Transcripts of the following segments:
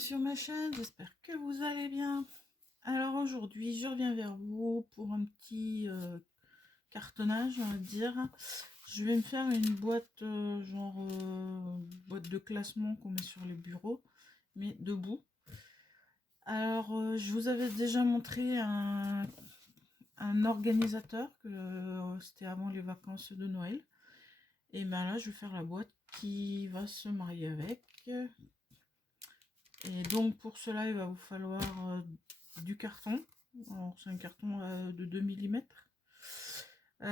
sur ma chaîne, j'espère que vous allez bien. Alors aujourd'hui, je reviens vers vous pour un petit cartonnage, on va dire. Je vais me faire une boîte, boîte de classement qu'on met sur les bureaux, mais debout. Alors, je vous avais déjà montré un organisateur, que c'était avant les vacances de Noël. Et ben là, je vais faire la boîte qui va se marier avec. Et donc pour cela, il va vous falloir du carton. Alors c'est un carton de 2 mm. Il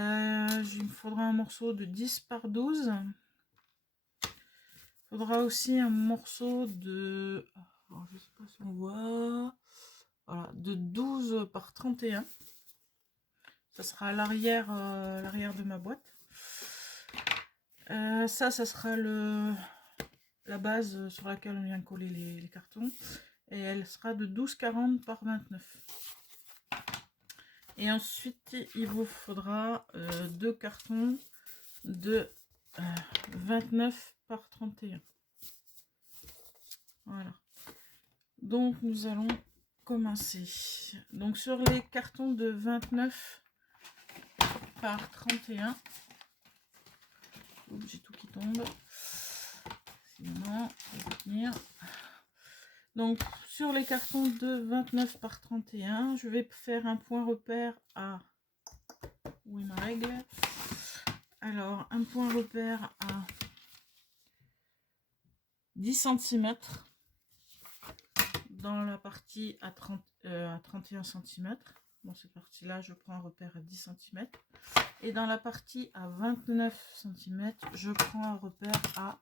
me faudra un morceau de 10 par 12. Il faudra aussi un morceau de... Alors, je sais pas si on voit... Voilà, de 12 par 31. Ça sera à l'arrière de ma boîte. Ça sera la base sur laquelle on vient coller les cartons. Et elle sera de 12,40 par 29. Et ensuite, il vous faudra deux cartons de 29 par 31. Voilà. Donc, nous allons commencer. Donc, sur les cartons de 29 par 31, j'ai tout qui tombe. Sinon, on va tenir. Donc, sur les cartons de 29 par 31, je vais faire un point repère à... Où est ma règle? Alors, un point repère à 10 cm dans la partie à 31 cm. Dans cette partie-là, je prends un repère à 10 cm. Et dans la partie à 29 cm, je prends un repère à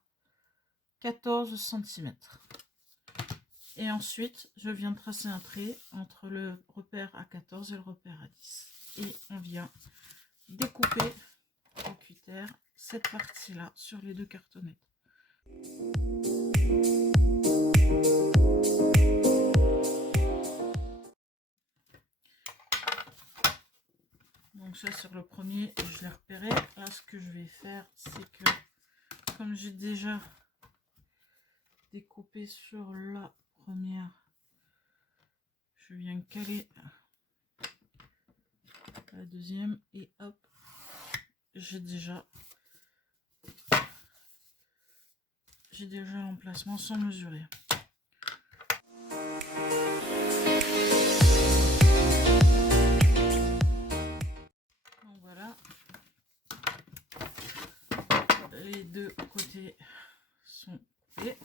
14 cm. Et ensuite, je viens tracer un trait entre le repère à 14 et le repère à 10. Et on vient découper au cutter cette partie-là sur les deux cartonnettes. Donc ça, sur le premier, je l'ai repéré. Là, ce que je vais faire, c'est que comme j'ai déjà découpé sur la première, je viens caler la deuxième et hop, j'ai déjà l'emplacement sans mesurer. Donc voilà, les deux côtés sont coupés.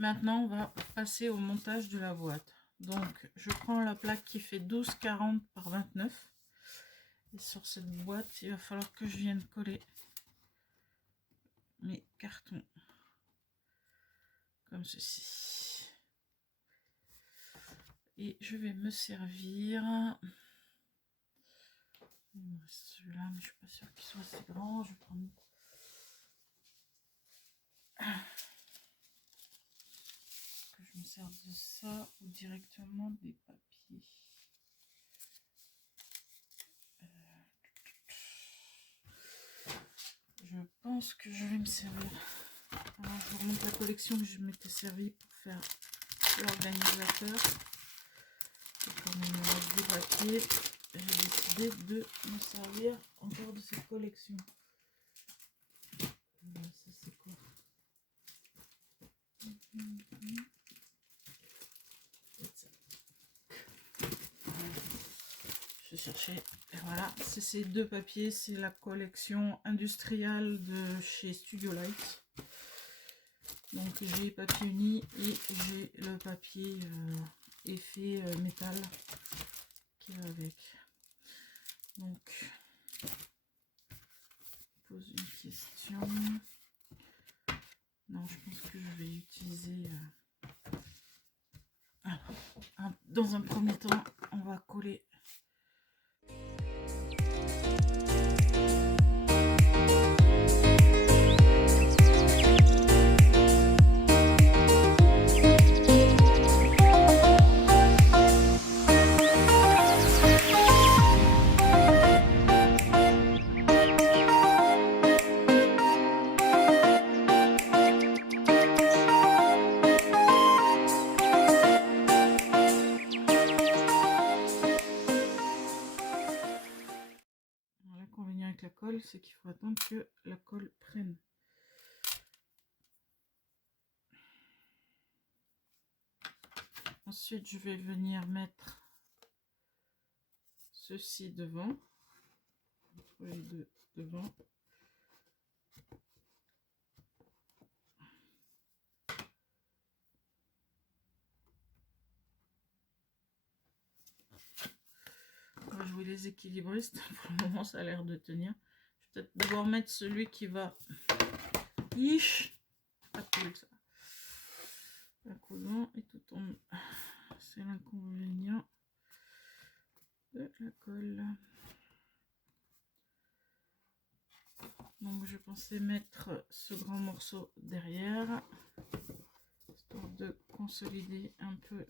Maintenant, on va passer au montage de la boîte. Donc, je prends la plaque qui fait 12,40 par 29. Et sur cette boîte, il va falloir que je vienne coller mes cartons comme ceci. Et je vais me servir... Celui-là, mais je suis pas sûre qu'il soit assez grand. Je vais prendre... Que je me sers de ça ou directement des papiers. Je pense que je vais me servir. Alors, je vous remonte la collection que je m'étais servi pour faire l'organisateur. Comme il me reste des papiers, j'ai décidé de me servir encore de cette collection. Ça c'est quoi? Je cherchais. Et voilà, c'est ces deux papiers, c'est la collection industrielle de chez Studio Light. Donc j'ai papier uni et j'ai le papier effet métal qui va avec. Donc, je pose une question. Non, je pense que je vais utiliser... dans un premier temps, on va coller... la colle, c'est qu'il faut attendre que la colle prenne. Ensuite, je vais venir mettre ceci devant, entre les deux devant. On va jouer les équilibristes. Pour le moment, ça a l'air de tenir. Je vais peut-être d'abord mettre celui qui va... Ish, pas cool ça. La coulon et tout tombe. C'est l'inconvénient de la colle. Donc je pensais mettre ce grand morceau derrière, histoire de consolider un peu.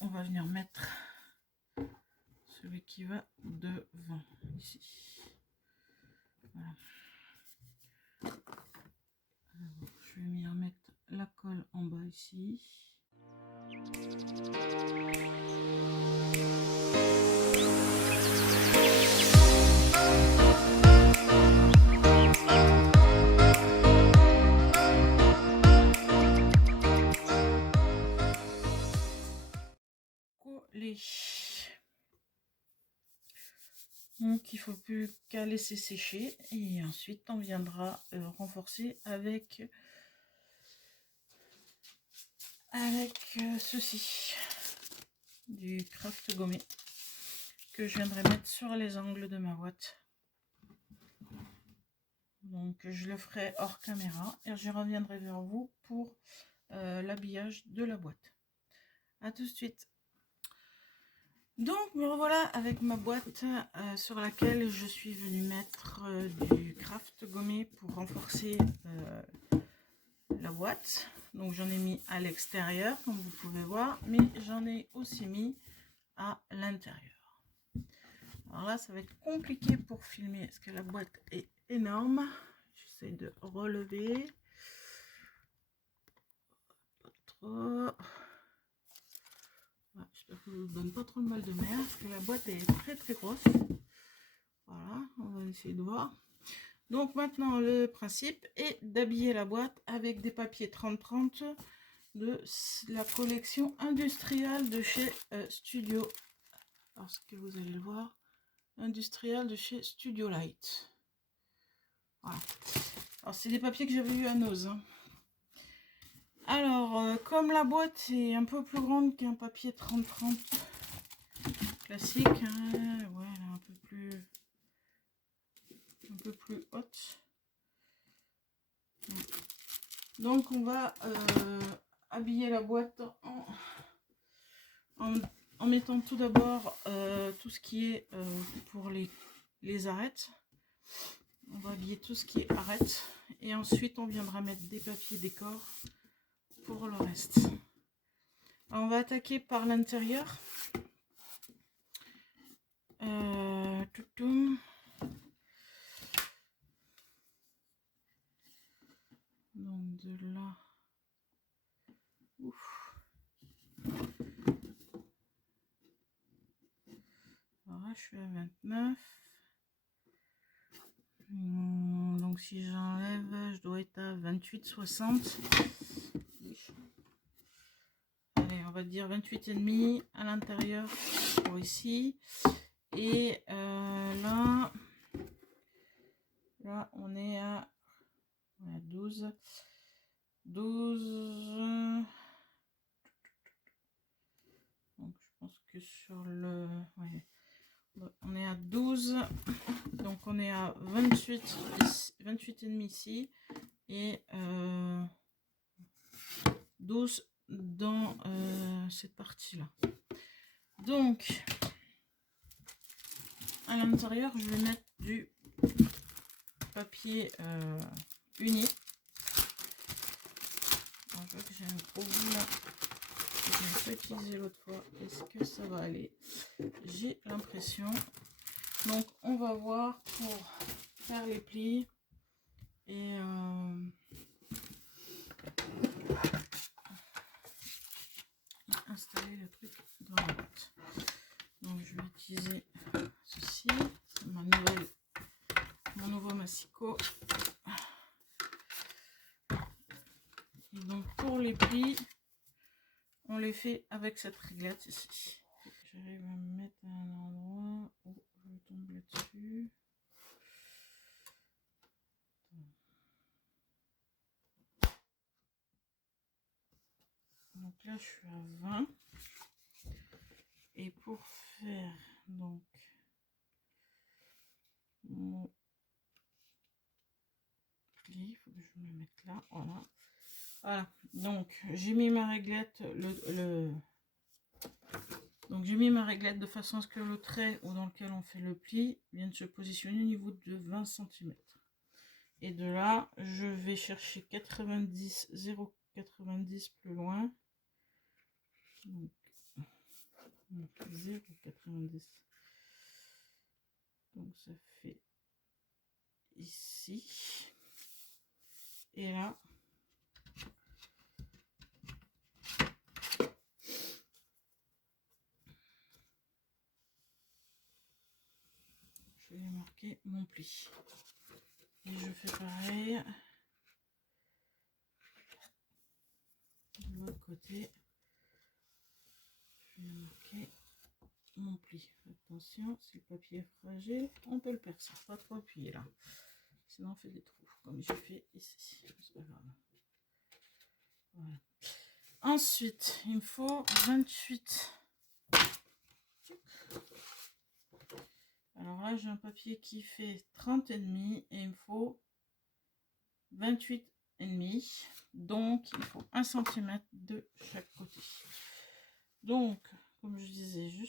On va venir mettre celui qui va devant ici. Voilà. Alors, je vais venir mettre la colle en bas ici. Donc il faut plus qu'à laisser sécher et ensuite on viendra renforcer avec ceci, du craft gommé que je viendrai mettre sur les angles de ma boîte. Donc je le ferai hors caméra et je reviendrai vers vous pour l'habillage de la boîte. À tout de suite. Donc me revoilà avec ma boîte sur laquelle je suis venue mettre du craft gommé pour renforcer la boîte. Donc j'en ai mis à l'extérieur comme vous pouvez voir, mais j'en ai aussi mis à l'intérieur. Alors là ça va être compliqué pour filmer parce que la boîte est énorme. J'essaie de relever. Pas trop. J'espère que je ne vous donne pas trop de mal de mer parce que la boîte est très grosse. Voilà, on va essayer de voir. Donc maintenant le principe est d'habiller la boîte avec des papiers 30-30 de la collection industrielle de chez Studio. Parce que vous allez le voir, industriel de chez Studio Light. Voilà. Alors c'est des papiers que j'avais eu à Noz. Alors, comme la boîte est un peu plus grande qu'un papier 30-30 classique, hein, ouais, elle est un peu plus haute. Donc, on va habiller la boîte en mettant tout d'abord tout ce qui est pour les arêtes. On va habiller tout ce qui est arêtes et ensuite on viendra mettre des papiers décor pour le reste. Alors, on va attaquer par l'intérieur. Donc de là. Ouf. Voilà, je suis à 29. Donc si j'enlève, je dois être à 28,60. Allez, on va dire 28,5 à l'intérieur pour ici. Et là on est à Ouais, 12. 12. Donc je pense que sur le... Ouais, on est à 12. Donc on est à 28 ici, 28 et demi ici. Et 12 dans cette partie-là. Donc, à l'intérieur, je vais mettre du papier uni. Alors, je vois que j'ai un gros bout là que je n'ai pas utilisé l'autre fois. Est-ce que ça va aller? J'ai l'impression. Donc, on va voir pour faire les plis et installer le truc dans la boîte. Donc, je vais utiliser ceci. C'est mon nouveau massicot. Et donc pour les plis, on les fait avec cette réglette ici. J'arrive à me mettre à un endroit où je tombe là-dessus. Donc là, je suis à 20. Et pour faire donc mon pli, il faut que je me mette là. Voilà. Voilà. Donc j'ai mis ma réglette, donc j'ai mis ma réglette de façon à ce que le trait dans lequel on fait le pli vienne se positionner au niveau de 20 cm. Et de là, je vais chercher 90, 0,90 plus loin. Donc 0,90. Donc ça fait ici. Et là, je vais marquer mon pli. Et je fais pareil de l'autre côté. Je vais marquer mon pli. Attention, si le papier est fragile, on peut le percer. Pas trop appuyer là. Sinon on fait des trous, comme j'ai fait ici. C'est pas grave. Voilà. Ensuite, il me faut 28. Alors là, j'ai un papier qui fait 30 et demi et il me faut 28 et demi. Donc, il faut 1 cm de chaque côté. Donc, comme je disais, je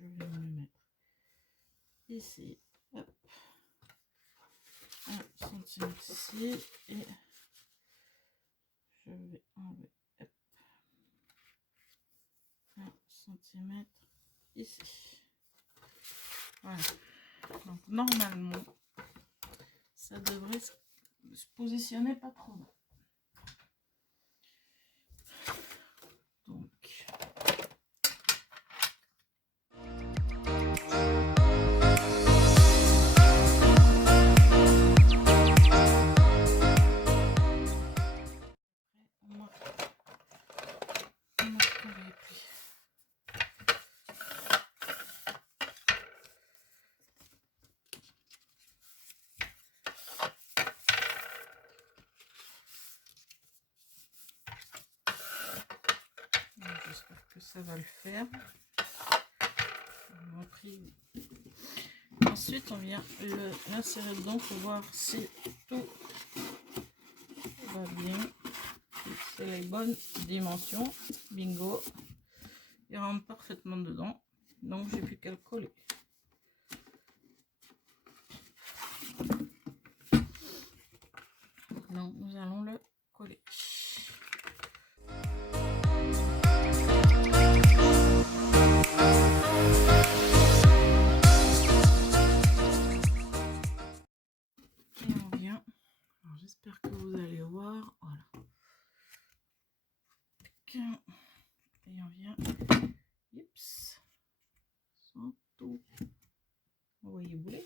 vais me mettre ici. Hop. 1 cm ici et je vais enlever 1 cm ici. Voilà. Donc normalement, ça devrait se positionner pas trop mal. Donc j'espère que ça va le faire. Ensuite, on vient l'insérer dedans pour voir si tout va bien. C'est les bonnes dimensions. Bingo. Il rentre parfaitement dedans. Donc, j'ai plus qu'à le coller. Donc, nous allons le coller. J'espère que vous allez voir. Voilà. Et on vient. Oups. Sans tout. Vous voyez bouler.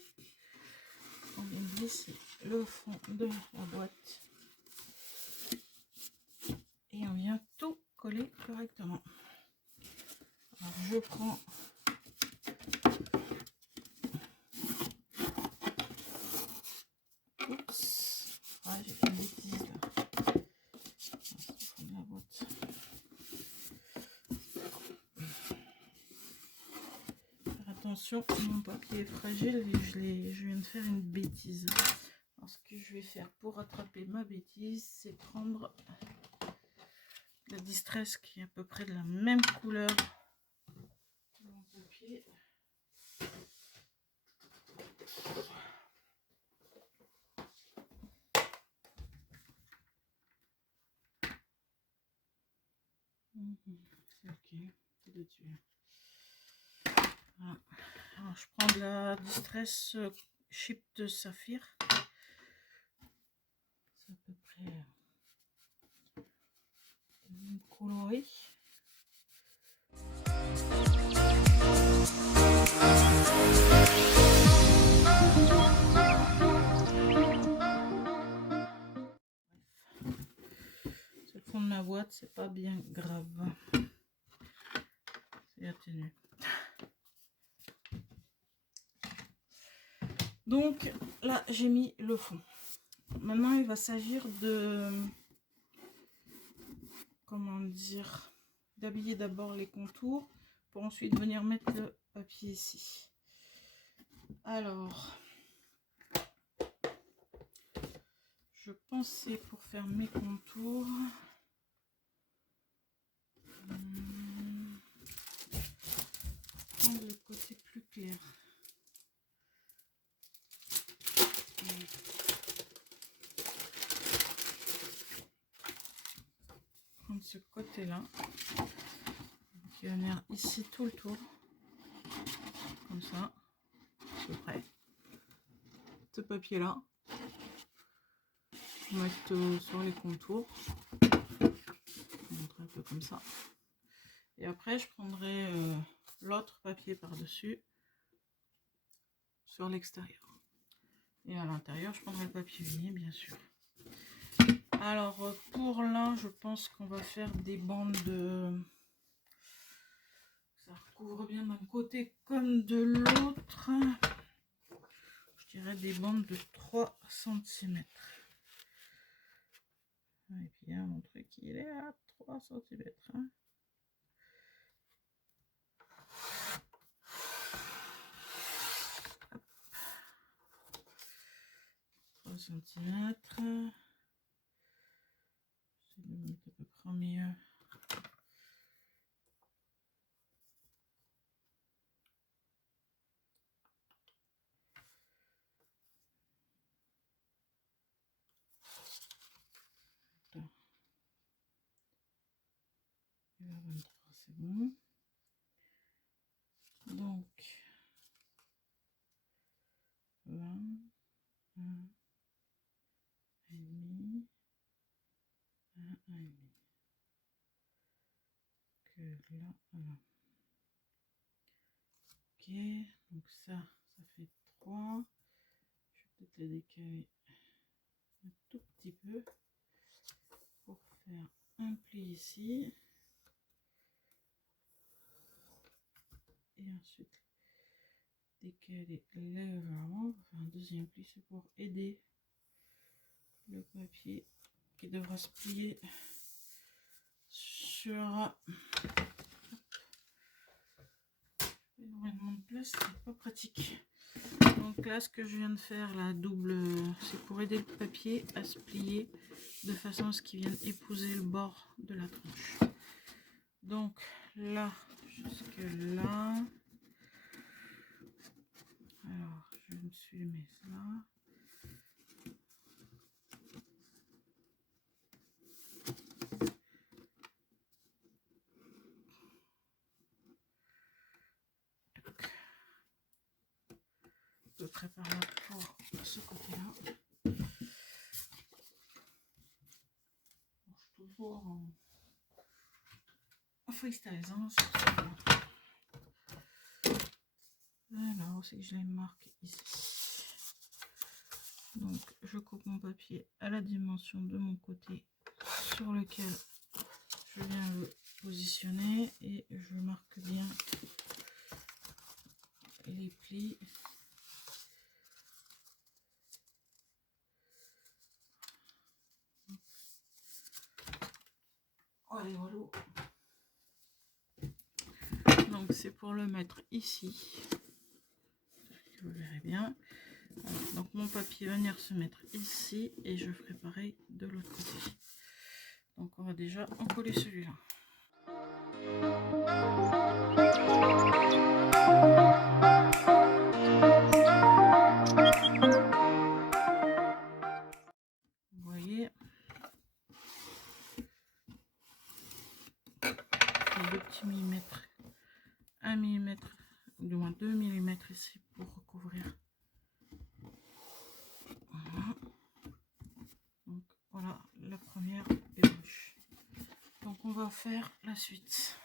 On vient glisser le fond de la boîte. Et on vient tout coller correctement. Alors je prends attention, mon papier est fragile et je viens de faire une bêtise. Alors, ce que je vais faire pour rattraper ma bêtise, c'est prendre la Distress qui est à peu près de la même couleur que mon papier. C'est ok, c'est dessus. Voilà. Alors, je prends de la Distress Chip de Saphir. C'est à peu près une coloris. C'est le fond de ma boîte, c'est pas bien grave. C'est atténué. Donc là, j'ai mis le fond. Maintenant, il va s'agir de, comment dire, d'habiller d'abord les contours pour ensuite venir mettre le papier ici. Alors, je pensais pour faire mes contours prendre le côté plus clair. Prendre ce côté-là, qui va venir ici tout le tour, comme ça, à peu près. Ce papier-là, mettre sur les contours, montrer un peu comme ça. Et après, je prendrai l'autre papier par-dessus sur l'extérieur. Et à l'intérieur, je prendrai le papier uni, bien sûr. Alors, pour là, je pense qu'on va faire des bandes de... Ça recouvre bien d'un côté comme de l'autre. Je dirais des bandes de 3 cm. Et puis, hein, mon truc, il est à 3 cm. Hein. Centimètres. J'essaie de mettre à peu près au milieu. Et là, 23, c'est bon. Donc 20, 1, 1,5, 1,5. Que là, voilà. Ok, donc ça fait 3. Je vais peut-être les décaler un tout petit peu pour faire un pli ici. Et ensuite décaler légèrement. Enfin, un deuxième pli, c'est pour aider le papier qui devra se plier sur énormément de place, c'est pas pratique. Donc là, ce que je viens de faire, la double, c'est pour aider le papier à se plier de façon à ce qu'il vienne épouser le bord de la tranche. Donc là, jusque là. Alors, je me suis mis là. Je prépare là pour ce côté-là. Toujours en freestyle, hein, alors, c'est que je les marque ici. Donc, je coupe mon papier à la dimension de mon côté sur lequel je viens le positionner et je marque bien les plis. Allez, voilà. Donc c'est pour le mettre ici. bien. Voilà. Donc mon papier va venir se mettre ici et je ferai pareil de l'autre côté. Donc on va déjà en coller celui-là. Vous voyez, deux petits millimètres, 1 millimètre, ou du moins 2 millimètres ici pour recouvrir. Voilà. Donc voilà la première ébauche. Donc on va faire la suite.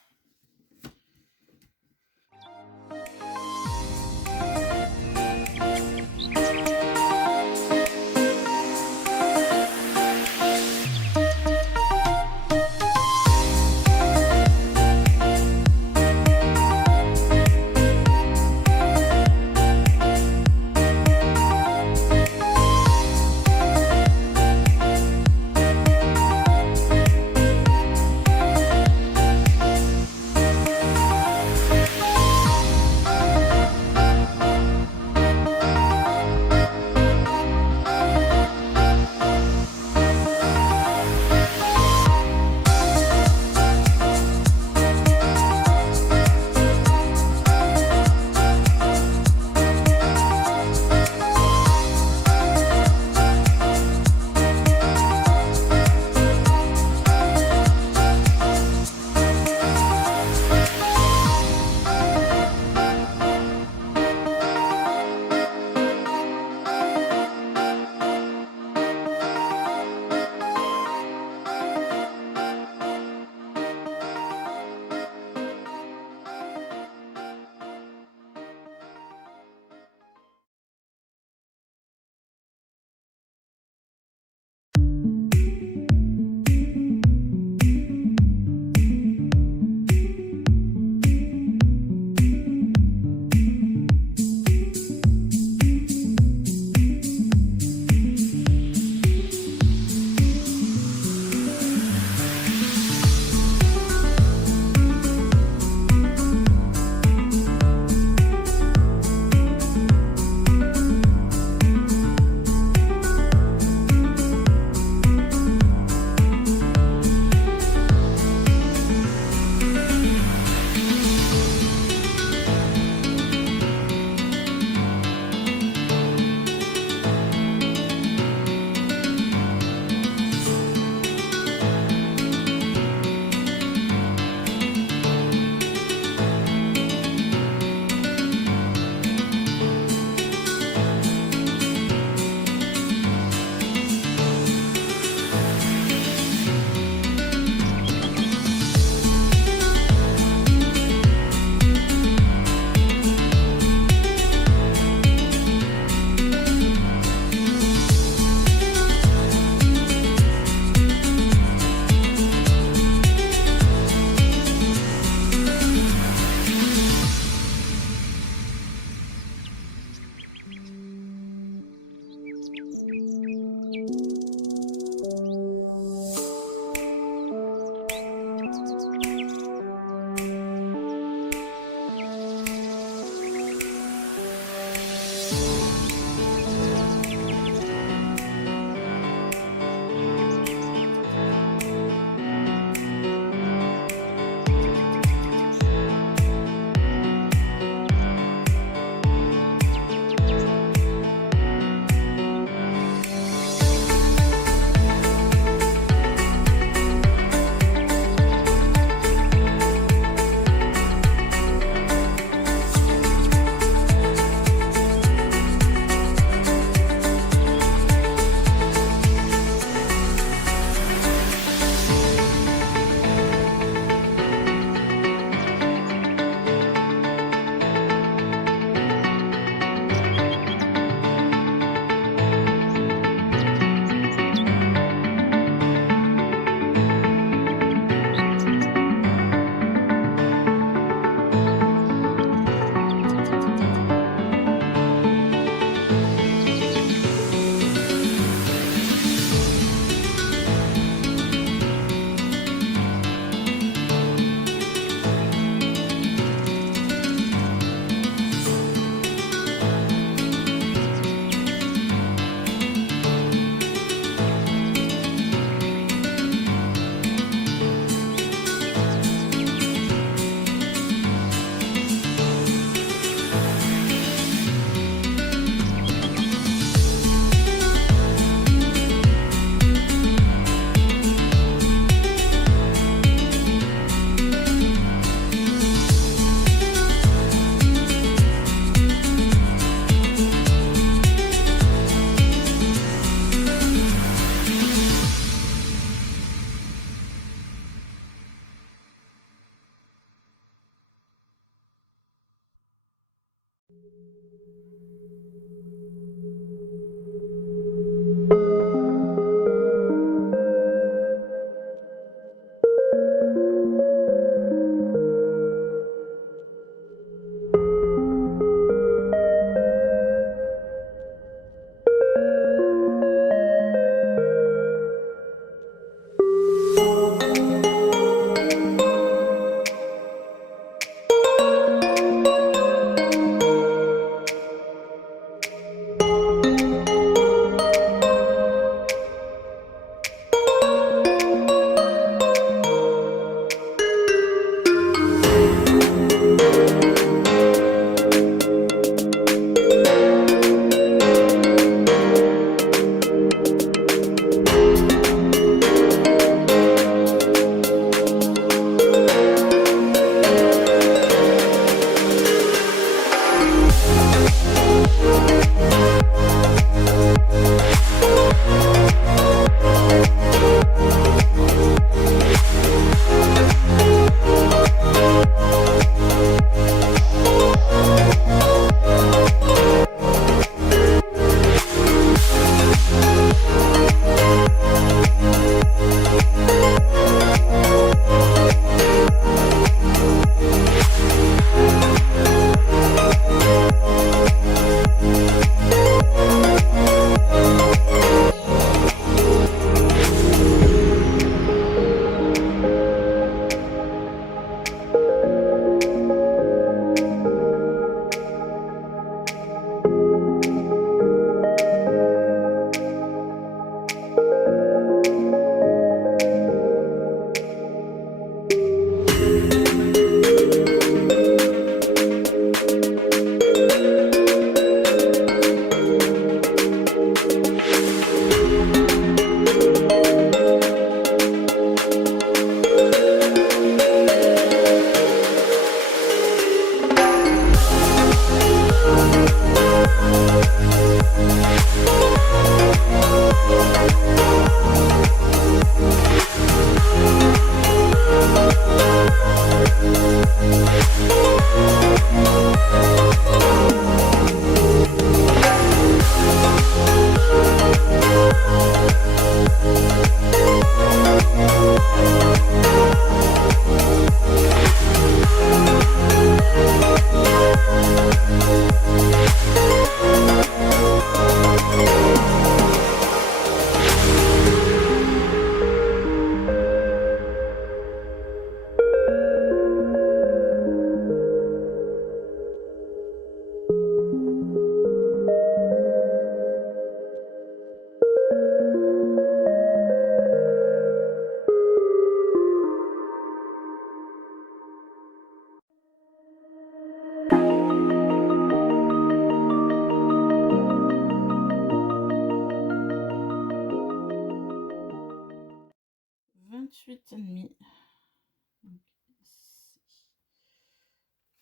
28,5.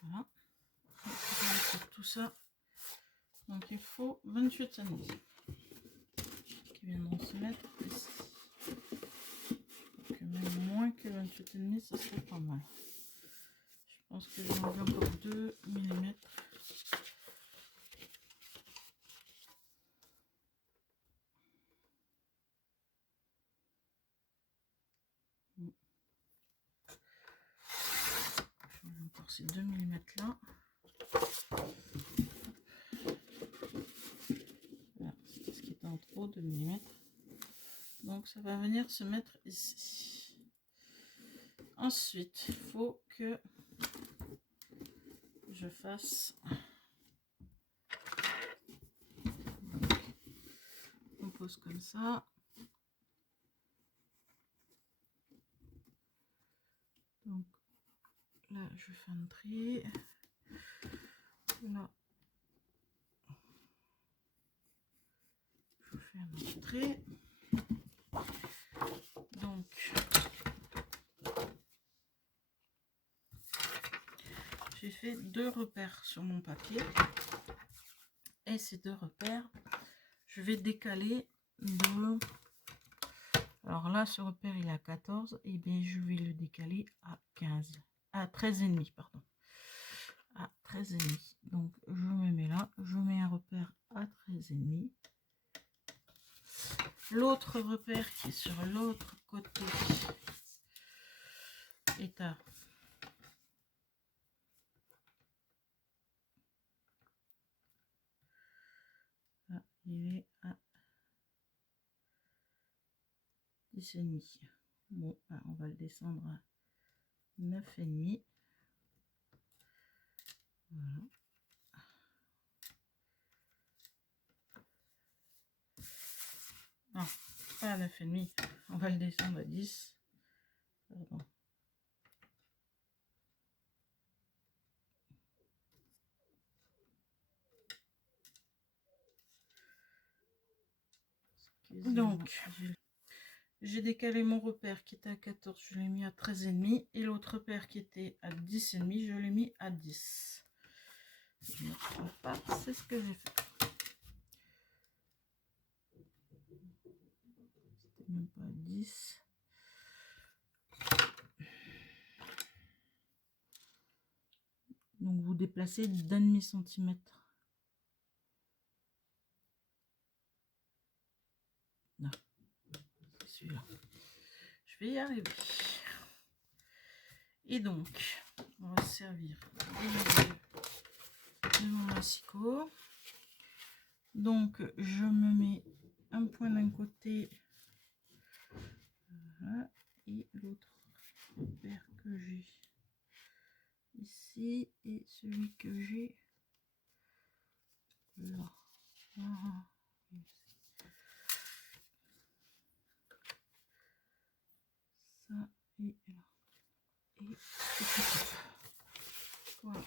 Voilà. Tout ça. Donc il faut 28,5 qui viendront se mettre ici. Donc même moins que 28,5, ça serait pas mal. Je pense que j'ai enlevé encore 2 mm. Encore ces 2 mm là. Voilà, c'était ce qui était en trop, 2 mm. Donc ça va venir se mettre ici. Ensuite, il faut que je fasse. Donc, on pose comme ça. Donc là, je fais un tri. Là, je fais un autre tri. Donc, j'ai fait 2 repères sur mon papier. Et ces 2 repères, je vais décaler de... Alors là, ce repère, il est à 14. Et bien, je vais le décaler à 15. À 13,5, pardon. À 13,5. Donc, je me mets là. Je mets un repère à 13,5. L'autre repère qui est sur l'autre côté est à 10,5. Bon, on va le descendre à 9,5. Voilà. Non, pas à 9,5. On va le descendre à 10. Pardon. Donc, j'ai décalé mon repère qui était à 14, je l'ai mis à 13,5. Et l'autre repère qui était à 10,5, je l'ai mis à 10. Si je ne me trompe pas, c'est ce que j'ai fait. C'était même pas 10. Donc vous déplacez d'1,5 centimètre. Non, c'est celui-là. Je vais y arriver. Et donc, on va se servir de mon massicot. Donc, je me mets un point d'un côté, voilà, et l'autre repère que j'ai ici et celui que j'ai là. Voilà. Ça et là. Et voilà.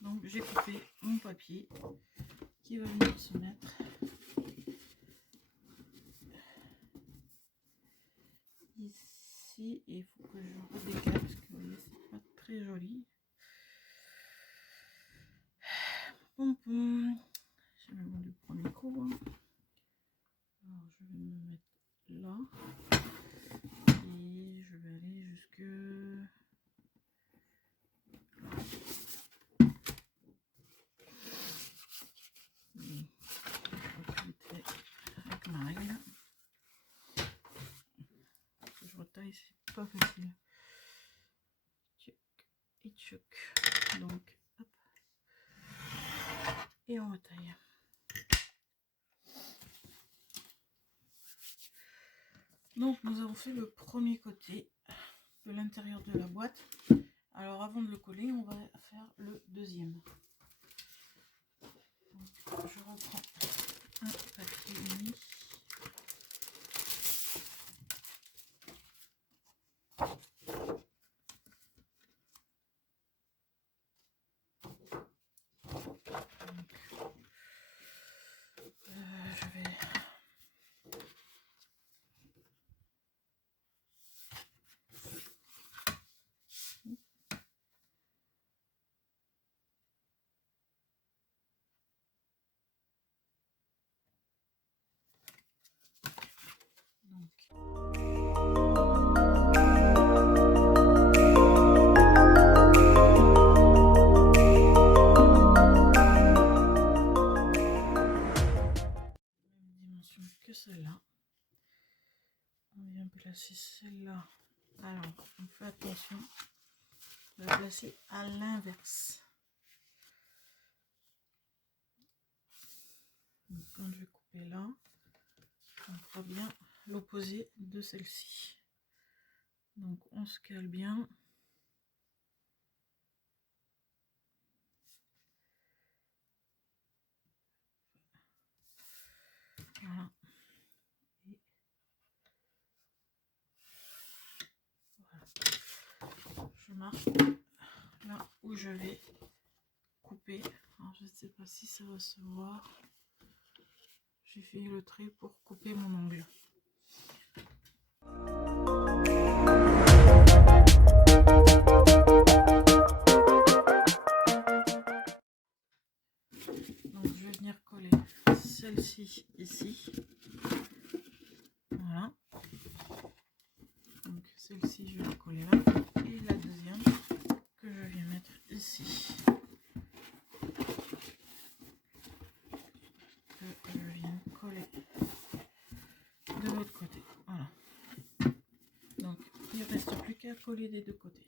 Donc j'ai coupé mon papier qui va venir se mettre ici, et il faut que je redécale parce que vous voyez c'est pas très joli. Pom pom. Je vais mettre du premier coup. Alors je vais me mettre là et je vais aller jusque avec ma règle. Je retaille, c'est pas facile. Tchuc et tchuc. Donc hop. Et on retaille. Donc nous avons fait le premier côté de l'intérieur de la boîte. Alors avant de le coller, on va faire le deuxième. Donc, je reprends un papier uni. Que celle-là, on vient placer celle-là. Alors on fait attention de la placer à l'inverse. Quand je vais couper là, on fera bien l'opposé de celle-ci. Donc on se cale bien. Voilà. Je marque là où je vais couper. Alors je ne sais pas si ça va se voir. J'ai fait le trait pour couper mon ongle. Donc je vais venir coller celle-ci ici. Voilà. Donc celle-ci je vais la coller là. Et la deuxième que je viens mettre ici. Que je viens coller de l'autre côté. Voilà. Donc il ne reste plus qu'à coller des deux côtés.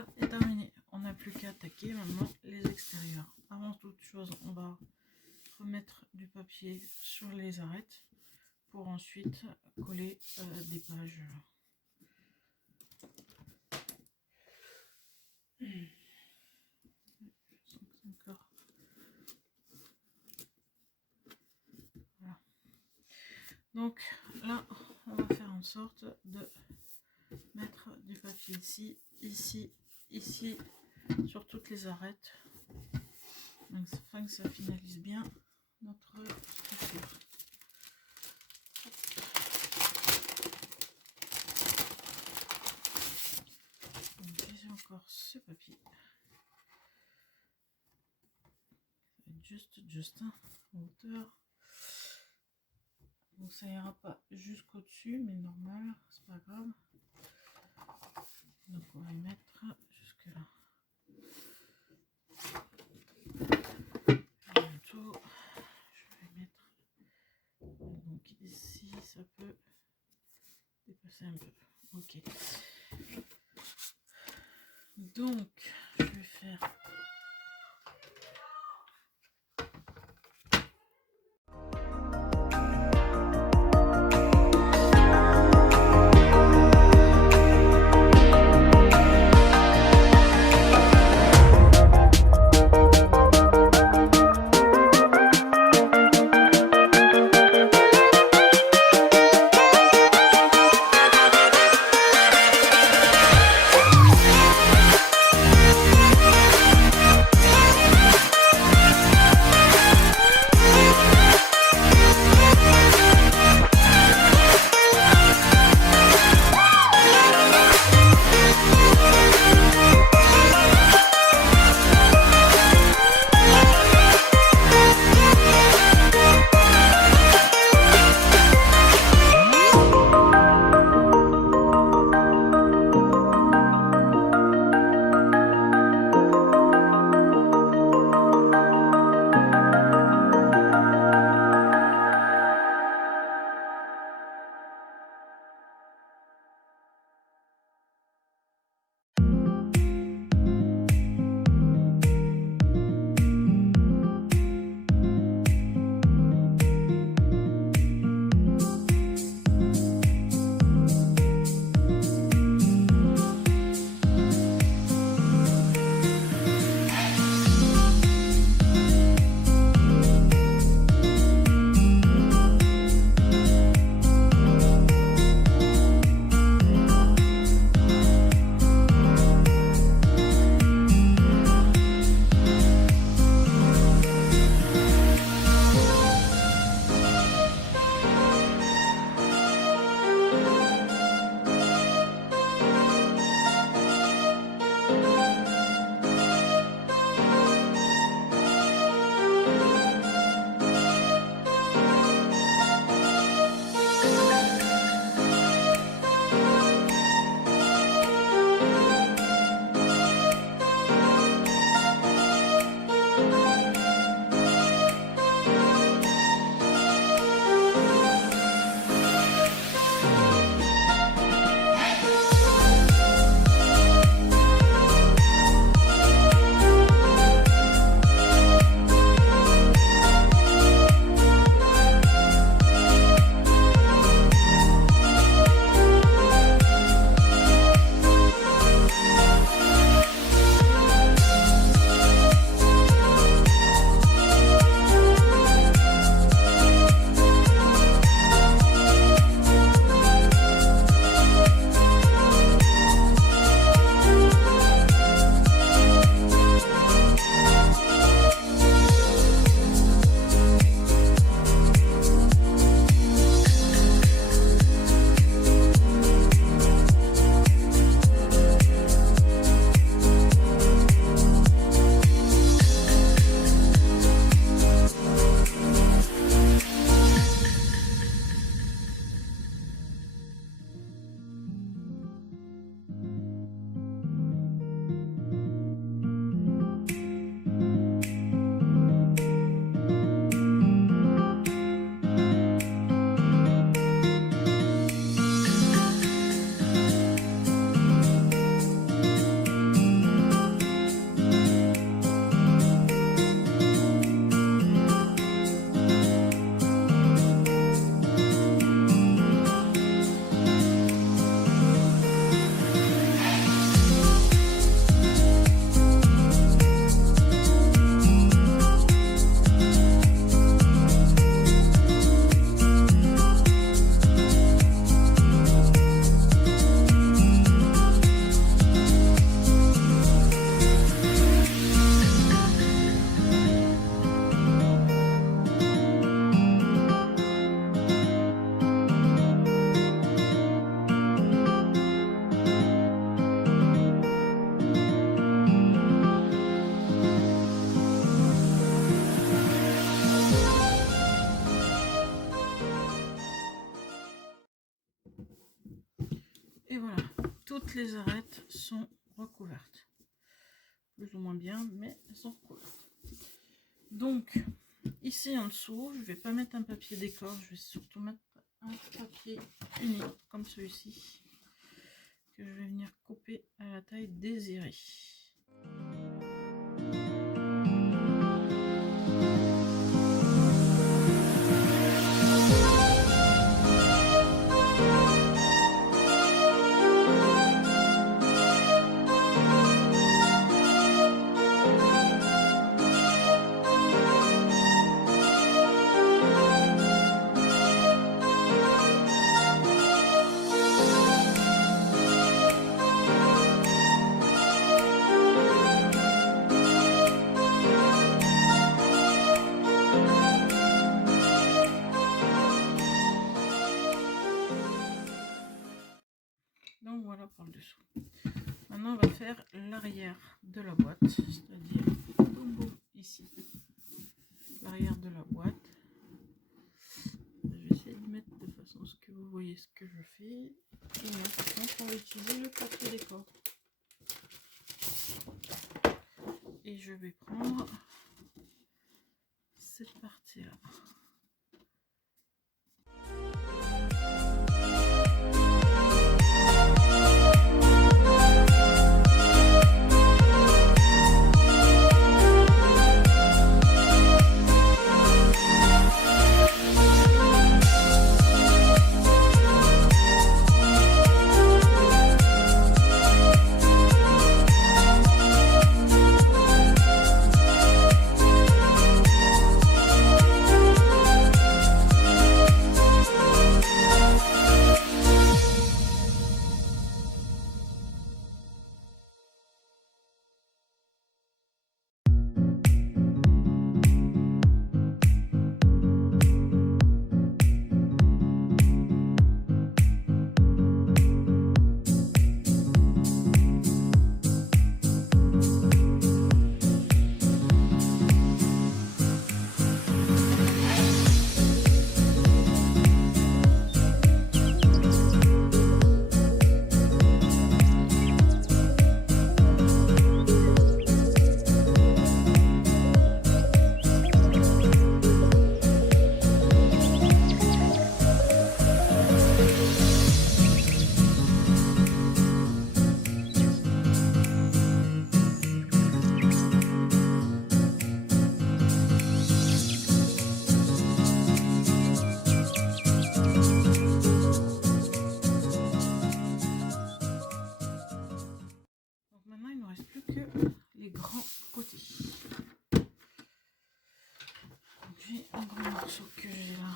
l'intérieur est terminé. On n'a plus qu'à attaquer maintenant les extérieurs. Avant toute chose, on va remettre du papier sur les arêtes pour ensuite coller des pages. Encore. Voilà. Donc là, on va faire en sorte de mettre du papier ici, ici, ici, sur toutes les arêtes, afin que ça finalise bien notre structure. Donc j'ai encore ce papier. Ça va être juste hein, en hauteur. Donc ça ira pas jusqu'au dessus, mais normal, c'est pas grave. Donc on va mettre jusque là. Bientôt, je vais mettre donc ici, ça peut dépasser un peu. Ok. Donc je vais faire toutes les arêtes sont recouvertes. Plus ou moins bien, mais elles sont recouvertes. Donc, ici en dessous, je vais pas mettre un papier décor, je vais surtout mettre un papier uni, comme celui-ci, que je vais venir couper à la taille désirée. Donc voilà pour le dessous. Maintenant on va faire l'arrière de la boîte, c'est-à-dire ici, l'arrière de la boîte. Je vais essayer de mettre de façon à ce que vous voyez ce que je fais. Et maintenant on va utiliser le papier décor. Et je vais prendre cette partie-là. Que j'ai là.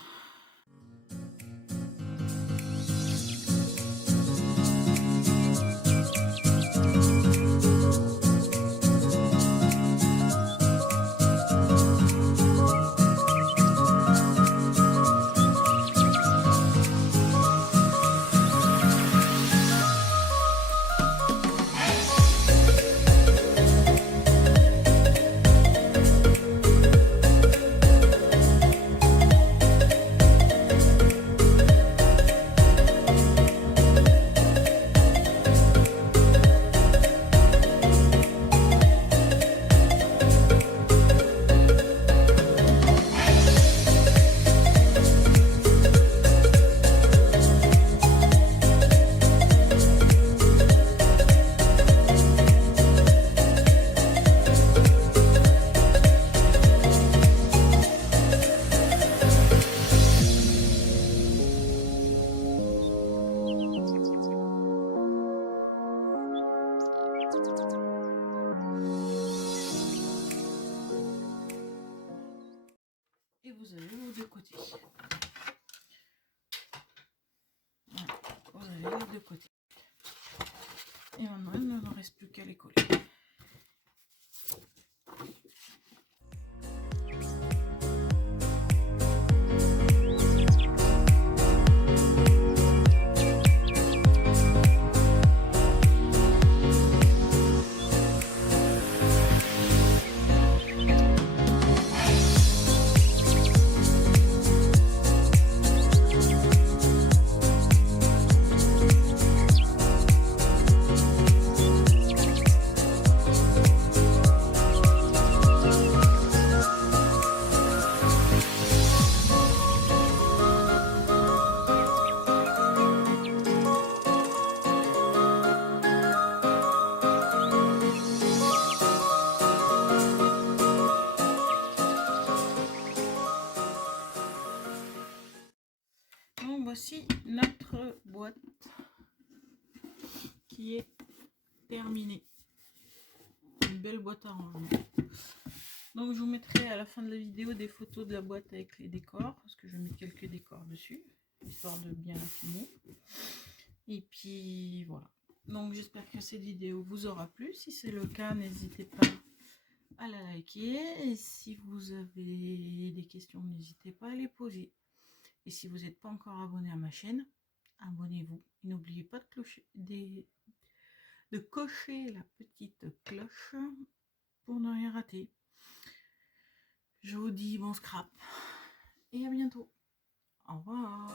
Et vous avez vos deux côtés. Voilà, vous avez les deux côtés. Et maintenant, il ne me reste plus qu'à les coller. terminé. Une belle boîte à rangement. Donc je vous mettrai à la fin de la vidéo des photos de la boîte avec les décors, parce que je mets quelques décors dessus, histoire de bien affiner. Et puis voilà. Donc j'espère que cette vidéo vous aura plu. Si c'est le cas, n'hésitez pas à la liker. Et si vous avez des questions, n'hésitez pas à les poser. Et si vous n'êtes pas encore abonné à ma chaîne, abonnez-vous. N'oubliez pas de cocher la petite cloche pour ne rien rater. Je vous dis bon scrap et à bientôt. Au revoir.